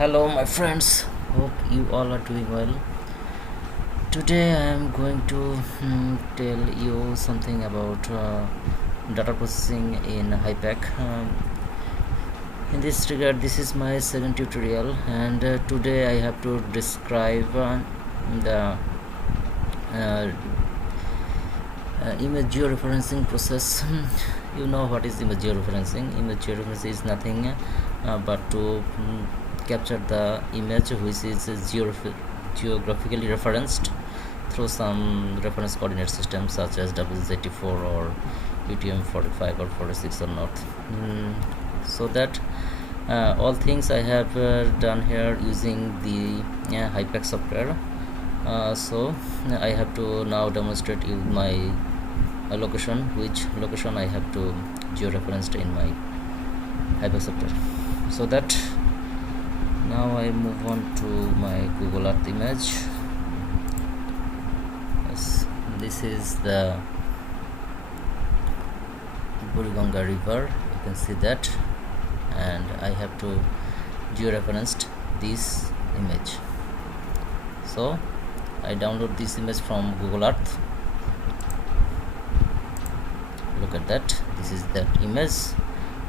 Hello my friends, hope you all are doing well. Today I am going to tell you something about data processing in Hypack. In this regard, this is my second tutorial, and today I have to describe the image georeferencing process. You know what is image georeferencing? Image georeferencing is nothing but to capture the image which is geographically referenced through some reference coordinate system such as WZ84 or UTM-45 or 46 or not. So that all things I have done here using the Hypack software. So I have to now demonstrate you my location, which location I have to georeferenced in my Hypack software. So that now I move on to my Google Earth image. Yes, this is the Buriganga river, you can see that, and I have to georeferenced this image. So I download this image from Google Earth. Look at that, this is that image,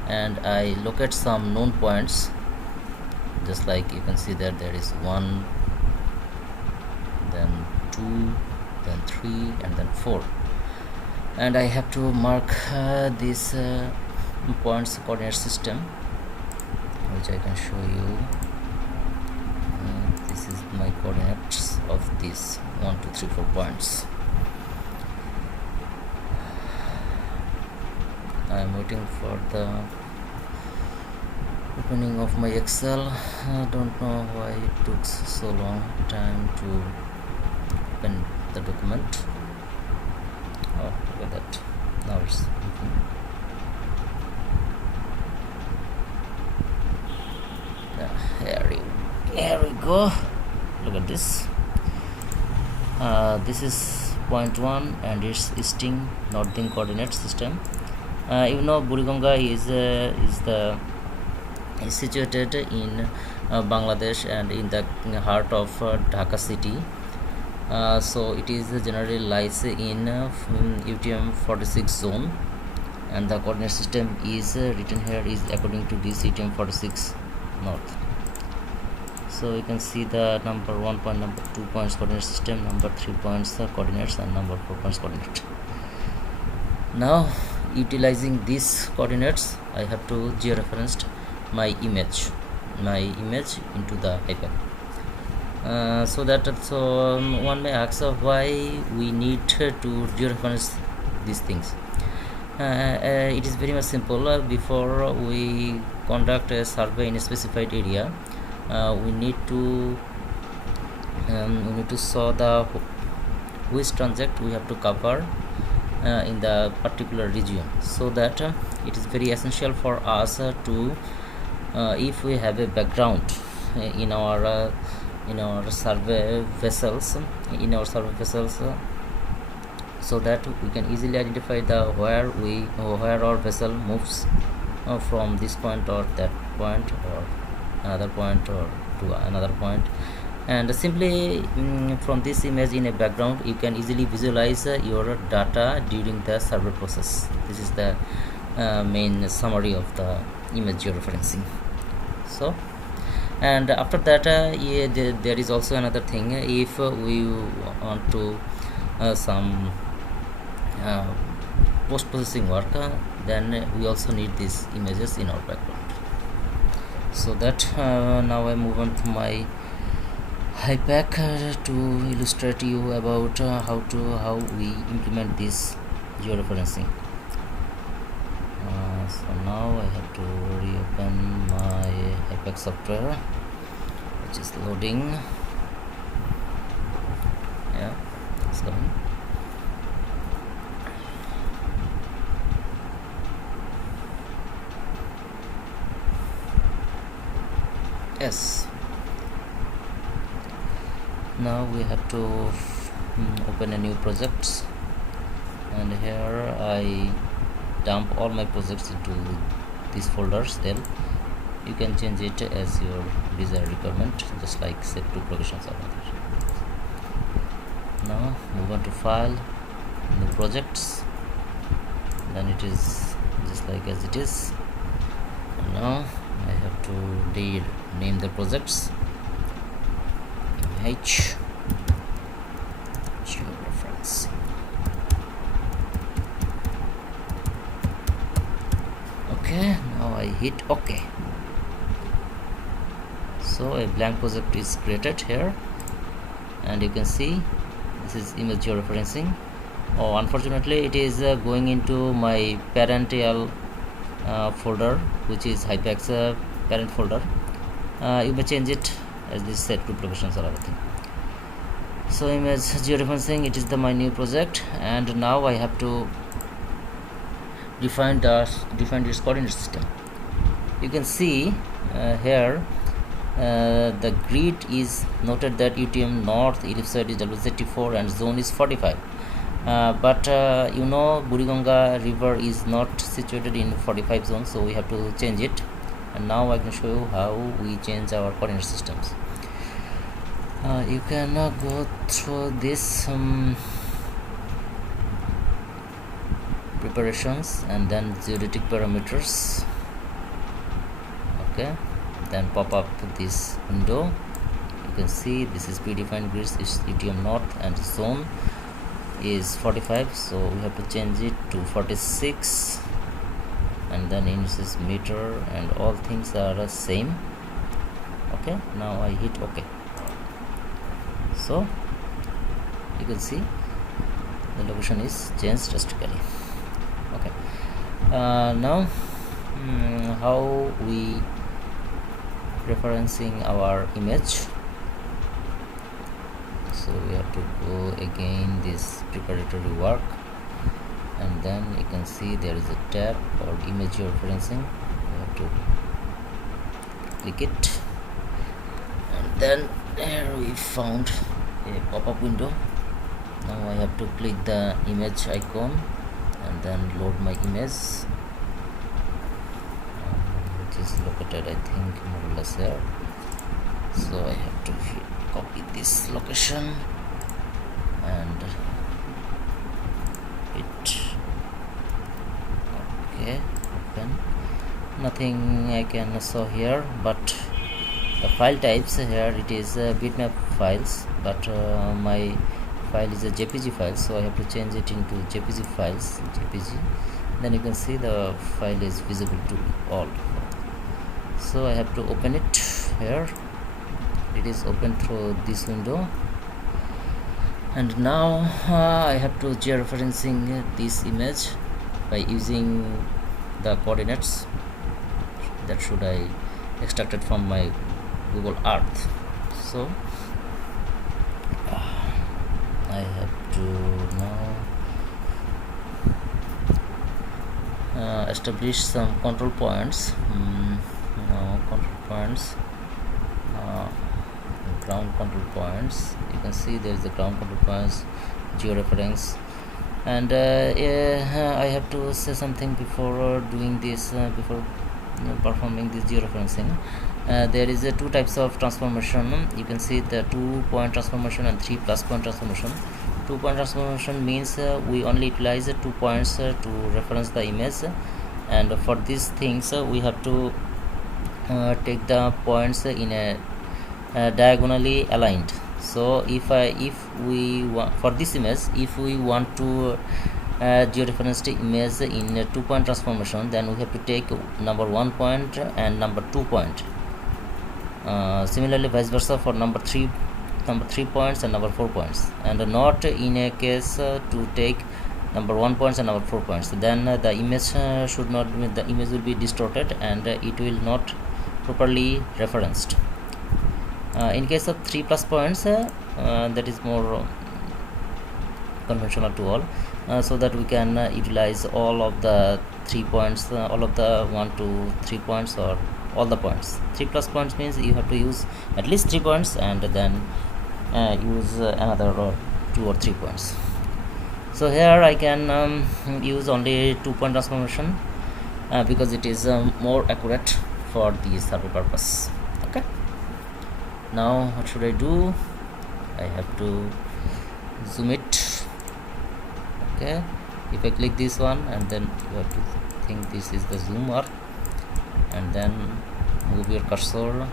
and I locate some known points. Just like you can see that there is 1, then 2, then 3, and then 4, and I have to mark this points coordinate system, which I can show you. This is my coordinates of these 1, 2, 3, 4 points. I am waiting for the opening of my Excel. I don't know why it took so long time to open the document. Oh, look at that, now it's open. Here we go. Look at this. This is point 1 and it's easting northern coordinate system. You know, Buriganga is situated in Bangladesh and in the heart of Dhaka city. So it is generally lies in UTM 46 zone, and the coordinate system is written here is according to this UTM 46 north. So you can see the number 1 point, number 2 points coordinate system, number 3 points coordinates, and number 4 points coordinate. Now utilizing these coordinates, I have to georeferenced my image into the Hypack. So one may ask why we need to georeference these things. It is very much simple. Before we conduct a survey in a specified area, we need to saw the which transect we have to cover in the particular region, so that it is very essential for us to if we have a background in our survey vessels, so that we can easily identify the where our vessel moves from this point or that point or another point or to another point. And simply from this image in a background, you can easily visualize your data during the survey process. This is the main summary of the image georeferencing. So, and after that there is also another thing. If we want to some post-processing work, then we also need these images in our background. So that now I move on to my Hypack to illustrate you about how we implement this georeferencing. So now I have to reopen my Hypack software, which is loading. Yeah, it's coming. Yes. Now we have to open a new project, and here I dump all my projects into these folders. Then you can change it as your desired requirement, just like save to locations are there. Now move on to file, new projects, then it is just like as it is. And now I have to name the projects. Image georeferencing. Okay, now I hit OK. So a blank project is created here, and you can see this is image georeferencing. Oh, unfortunately it is going into my parental folder, which is Hypack's parent folder. You may change it as this set group locations or everything. So image georeferencing, it is my new project, and now I have to define its coordinate system. You can see here the grid is noted that UTM north ellipsoid is W34 and zone is 45. But you know, Buriganga river is not situated in 45 zone, so we have to change it. And now I can show you how we change our coordinate systems. You can go through this preparations and then geodetic parameters. Okay, then pop up this window. You can see this is predefined grids is UTM north and zone is 45, so we have to change it to 46, and then indices meter and all things are the same. Okay, now I hit OK. So you can see the location is changed drastically. Okay, now how we referencing our image. So we have to go again this preparatory work, and then you can see there is a tab called image georeferencing. You have to click it, and then there we found a pop-up window. Now I have to click the image icon and then load my image, which is located I think more or less here. So I have to copy this location and hit OK. Open. Nothing I can show here, but the file types here, it is bitmap files, but my file is a JPG file, so I have to change it into JPG files, JPG. Then you can see the file is visible to all. So I have to open it here. It is open through this window, and now I have to georeferencing this image by using the coordinates that should I extracted from my Google Earth. So I have to now establish some control points. Ground control points. You can see there is the ground control points, georeference, and I have to say something before doing this, before performing this georeferencing. There is two types of transformation. You can see the 2-point transformation and 3+ point transformation. 2-point transformation means we only utilize 2 points to reference the image, and for these things we have to take the points in a diagonally aligned. So if we want for this image, if we want to georeference the image in a 2-point transformation, then we have to take number 1 point and number 2 point. Similarly vice versa for number 3 points and number 4 points, and not in a case to take number 1 points and number 4 points. Then the image the image will be distorted and it will not properly referenced. In case of 3+ points, that is more conventional to all, so that we can utilize all of the 3 points, all of the 1 to 3 points, or all the points. 3+ points means you have to use at least 3 points and then use another 2 or 3 points. So here I can use only 2-point transformation because it is more accurate for the survey purpose. Okay, now what should I do? I have to zoom it. Okay, if I click this one, and then you have to think this is the zoomer, and then move your cursor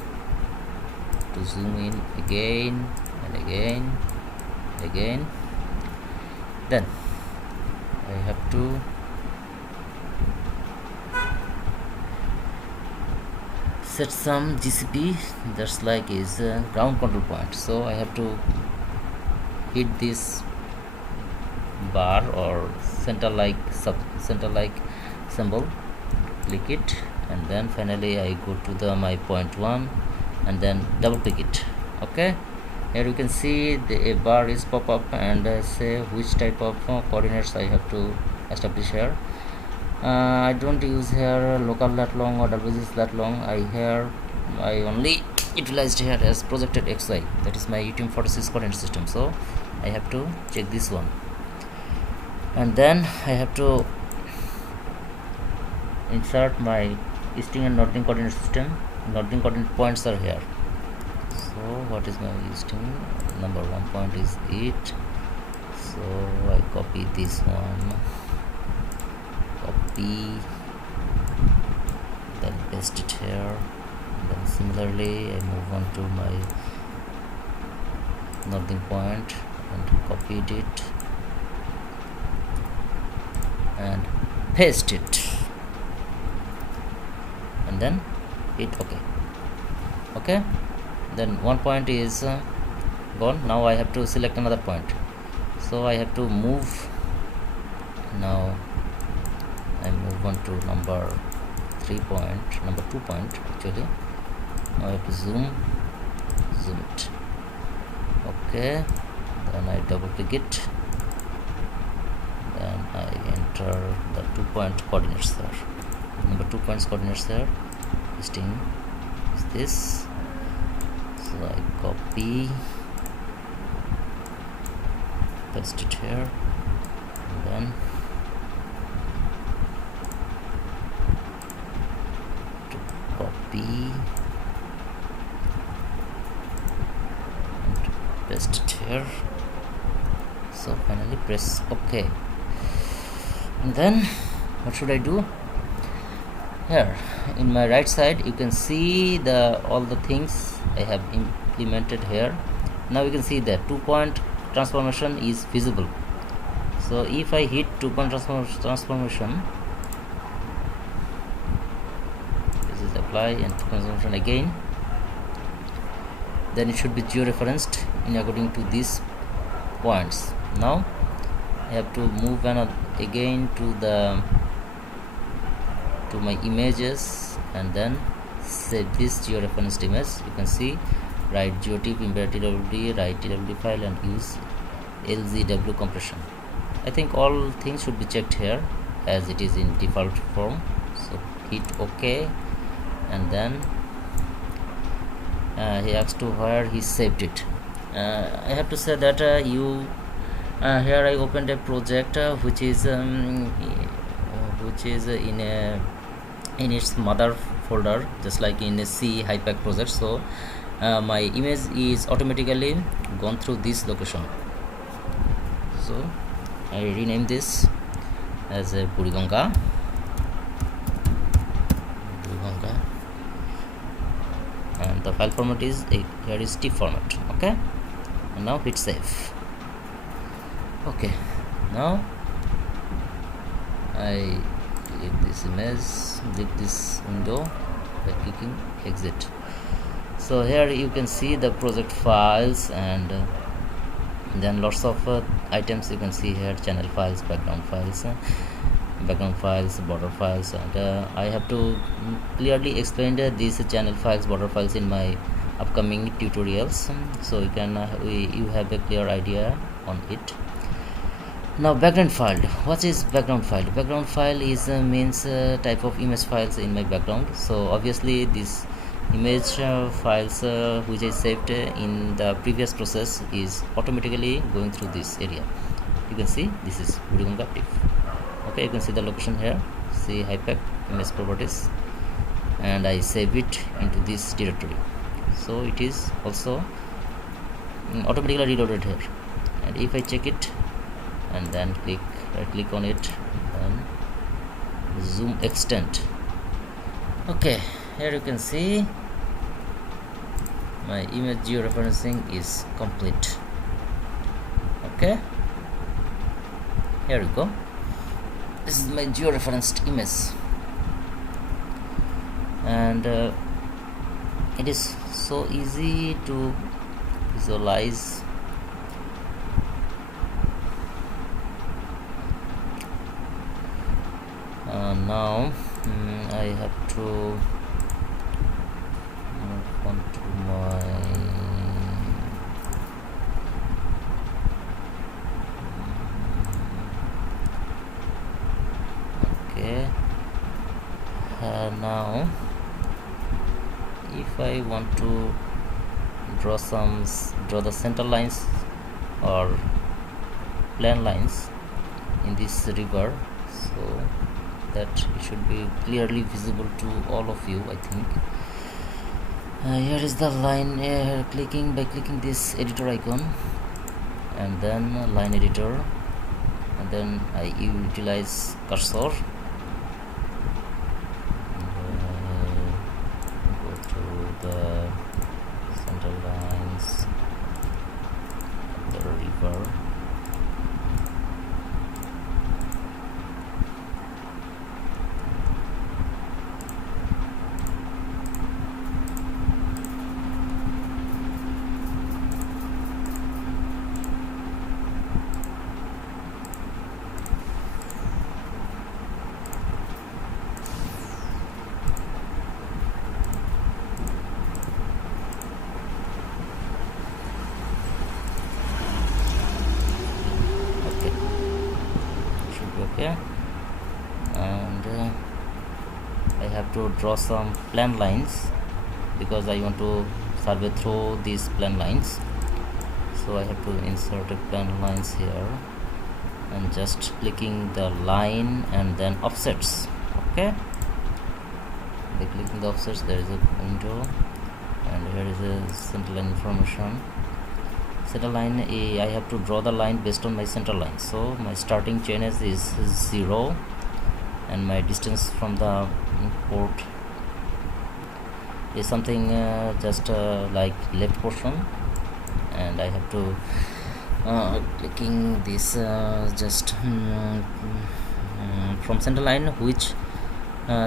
to zoom in again and again and again. Then I have to set some GCP, that's like is ground control point. So I have to hit this bar or center like symbol, click it, and then finally I go to my point 1 and then double click it. Okay, here you can see a bar is pop up and say which type of coordinates I have to establish here. I don't use here local lat long or WGS lat long. I only utilized here as projected XY, that is my UTM-46 coordinate system. So I have to check this one, and then I have to insert my easting and northing coordinate system. Northing coordinate points are here. So what is my easting? Number 1 point is 8. So I copy this one, copy, then paste it here, and then similarly I move on to my northing point and copied it and paste it, and then hit OK. Then 1 point is gone. Now I have to select another point, so I have to move. Now I move on to number 2 point actually. Now I have to zoom it. Okay, then I double click it, then I enter the 2 point coordinates there. Number 2 points coordinates there. Listing is this, so I copy, paste it here, and then to copy and paste it here. So finally press OK, and then what should I do? Here in my right side you can see all the things I have implemented here. Now you can see that 2 point transformation is visible. So if I hit 2 point transformation, this is apply and transformation again, then it should be georeferenced in according to these points. Now I have to move again to my images and then save this georeferenced image. You can see write geotip, embed TWD, write TWD file, and use LZW compression. I think all things should be checked here as it is in default form. So hit OK, and then he asks to where he saved it. I have to say that here I opened a project which is in its mother folder, just like in a C Hypack project. So my image is automatically gone through this location. So I rename this as a Buriganga, and the file format is here is TIFF format. Okay, and now hit save. Okay, now I leave this image, leave this window by clicking exit. So here you can see the project files, and then lots of items you can see here: channel files, background files, border files, and I have to clearly explain these channel files, border files in my upcoming tutorials, so you can you have a clear idea on it. Now background file. What is background file? Background file is means type of image files in my background. So obviously this image files which I saved in the previous process is automatically going through this area. You can see this is Buriganga TIFF. Okay, you can see the location here. See Hypack image properties. and I save it into this directory. So it is also automatically reloaded here. And if I check it and then right click on it and zoom extend, okay, here you can see my image georeferencing is complete. Okay, here we go. This is my georeferenced image, and it is so easy to visualize. Now I have to move on to my okay. Now if I want to draw the center lines or plane lines in this river, so that it should be clearly visible to all of you, I think. Here is the line. By clicking this editor icon and then line editor, and then I utilize cursor and go to the center lines of the river. Okay, and I have to draw some plane lines because I want to survey through these plane lines. So I have to insert a plane lines here and just clicking the line and then offsets. Okay, by clicking the offsets, there is a window, and here is a center line information. Center line, I have to draw the line based on my center line. So my starting chain is 0, and my distance from the port is something just like left portion, and I have to clicking this just from center line, which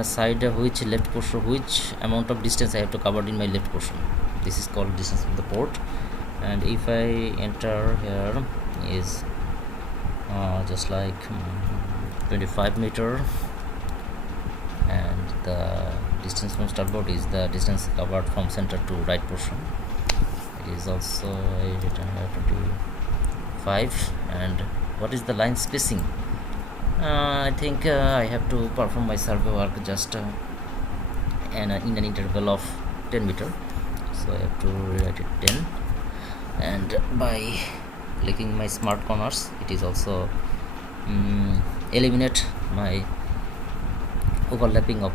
side, which left portion, which amount of distance I have to cover in my left portion. This is called distance from the port. And if I enter here is just like 25 meter, and the distance from starboard is the distance covered from center to right portion. It is also written here 25. And what is the line spacing? I think I have to perform my survey work just in an interval of 10 meter, so I have to rewrite it 10. And by clicking my smart corners, it is also eliminate my overlapping of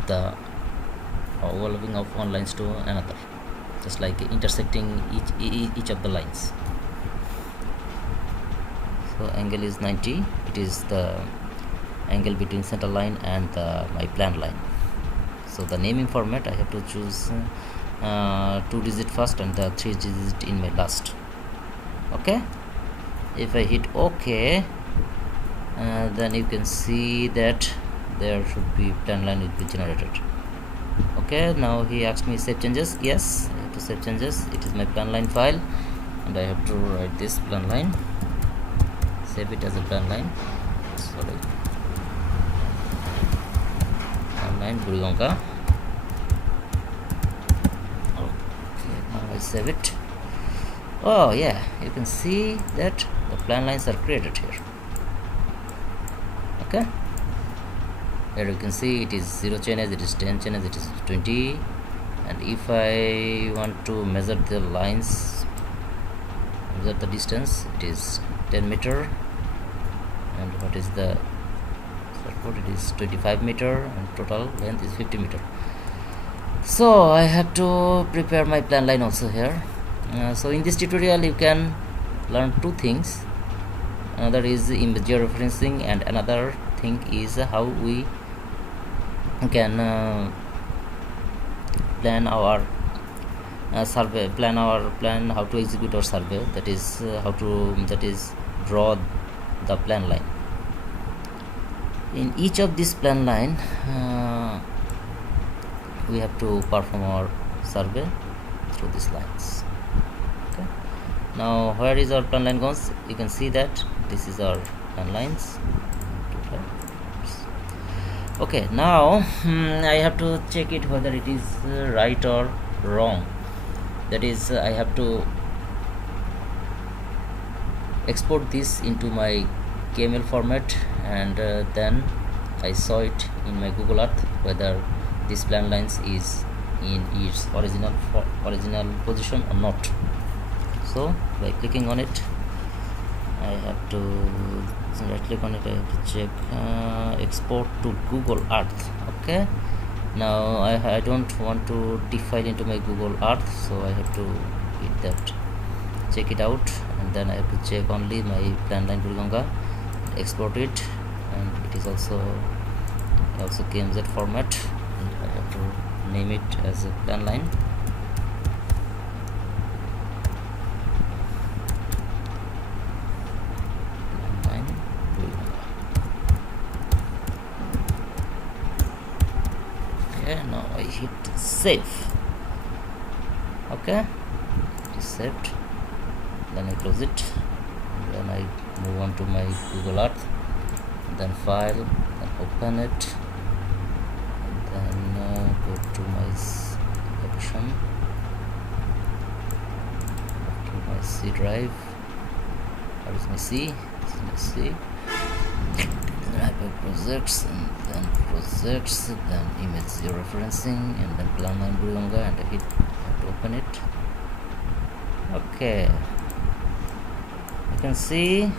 one lines to another, just like intersecting each of the lines. So angle is 90. It is the angle between center line and my plane line. So the naming format, I have to choose 2-digit first and the 3-digit in my last. Okay, if I hit OK, then you can see that there should be plane line will be generated. Okay, now he asked me save changes. Yes, I have to save changes. It is my plane line file, and I have to write this plane line, save it as a plane line. Sorry, plane line Buriganga. Okay, now I save it. Oh yeah, you can see that the plane lines are created here. Okay, here you can see it is 0 channels, it is 10 channels, it is 20. And if I want to measure the lines, measure the distance, it is 10 meter. And what is the surfboard? It is 25 meter, and total length is 50 meter. So I have to prepare my plan line also here. So in this tutorial you can learn two things. Another is image georeferencing, and another thing is how we can plan our survey, plan how to execute our survey, that is draw the plan line. In each of this plan line we have to perform our survey through these lines. Okay, now where is our plan line goes? You can see that this is our plan lines. Okay, now I have to check it whether it is right or wrong. That is, I have to export this into my KML format, and then I saw it in my Google Earth whether this plan lines is in its original position or not. So by clicking on it, I have to right click on it. I have to check export to Google Earth. Okay, now I don't want to defile into my Google Earth, so I have to hit that check it out, and then I have to check only my plan line Buriganga, export it, and it is also KMZ format, and I have to name it as a plan line. Okay, now I hit save. Okay, it is saved. Then I close it. Then I move on to my Google Earth. Then file. Then open it. And then go to my option. To my C drive. Where is my C? This is my C. Hypack projects, and then projects, then image georeferencing, and then plan line Buriganga, and I have to open it. Okay, you can see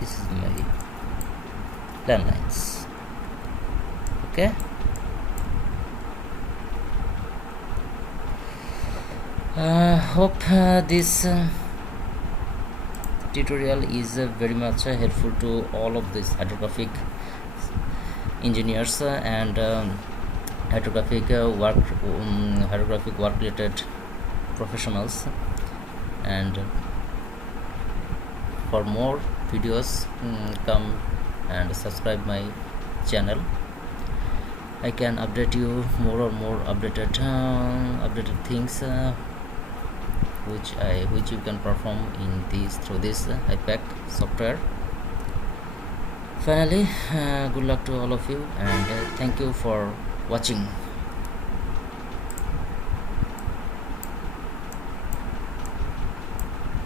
this is my plan lines. Okay, hope this tutorial is very much helpful to all of these hydrographic engineers and hydrographic work related professionals. And for more videos, come and subscribe my channel. I can update you more updated things which you can perform through this Hypack software. Finally, good luck to all of you, and thank you for watching.